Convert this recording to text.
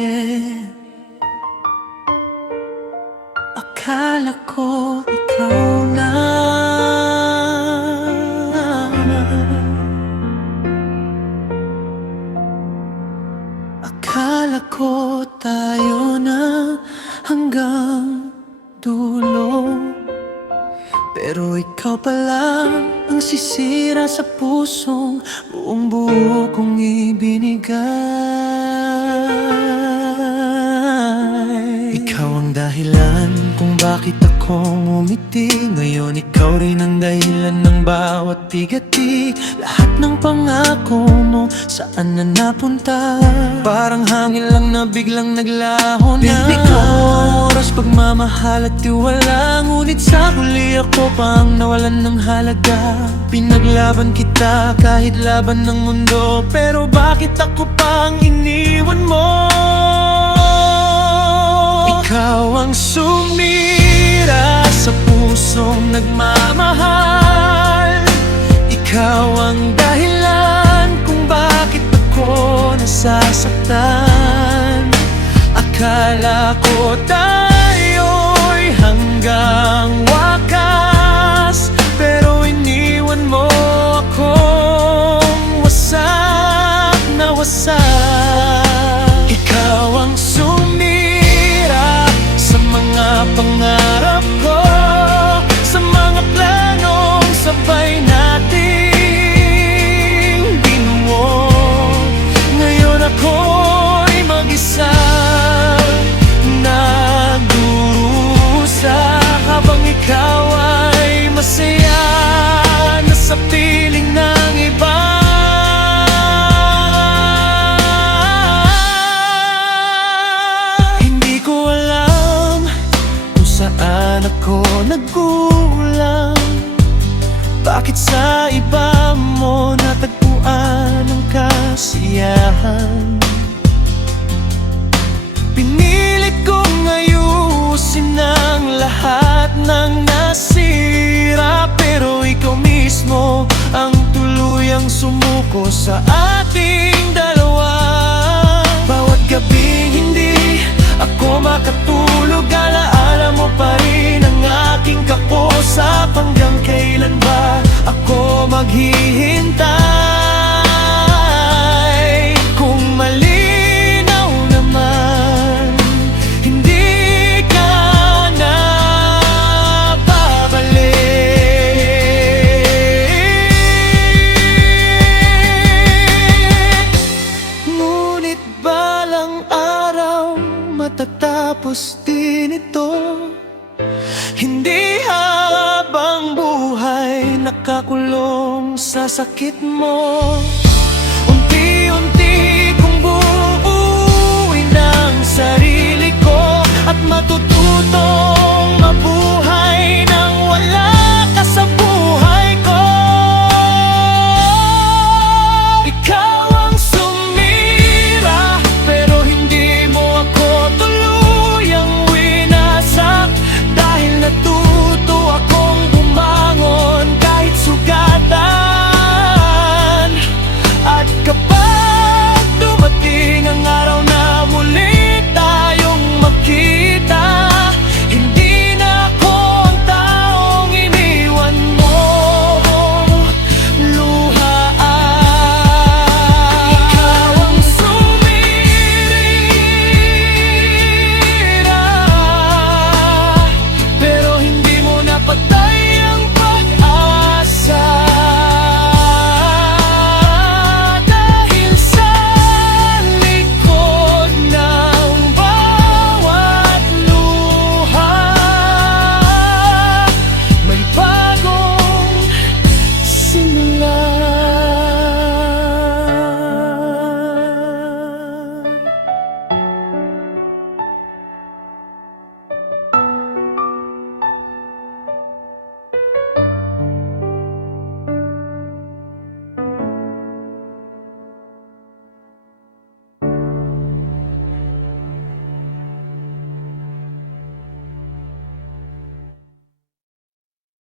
yeah. Akala ko ikaw na. Akala ko tayo na hanggang dulo, pero ikaw pala ang sisira sa pusong buong buo kong ibinigay. Ikaw ang dahilan kung bakit ako ngumiti. Ngayon ikaw rin ang dahilan ng bawat bigati. Lahat ng pangako mo saan na napunta? Parang hangin lang na biglang naglaho na. Pinig ko oras, pagmamahal at tiwala, ngunit sa huli ako pang nawalan ng halaga. Pinaglaban kita kahit laban ng mundo, pero bakit ako pang iniwan mo? Ikaw ang sumira sa pusong nagmamahal. Ikaw ang dahilan kung bakit ako nasasaktan. Akala ko tayo'y hanggang wakas, pero iniwan mo akong wasak na wasak. Ikaw ang sumira sa mga pangarap ko, sa mga planong sabay nating binuo. Ngayon ako'y mag-isa, nagdurusa, habang ikaw ay masaya na sa piling ng iba. Hindi ko alam kung saan ako nagkulang. Bakit sa iba mo natagpuan ang kasiyahan? Pinilit kong ayusin ang lahat ng nasira, pero ikaw mismo ang tuluyang sumuko sa ating dalawa. Bawat gabing hindi ako makatulog, alaala mo pa rin ang aking kausap. Hanggang kailan ba ako maghihintay? Kung malinaw naman, hindi ka na babalik. Ngunit balang araw matatapos din ito. Hindi habang buhay nakakulong sa sakit mo.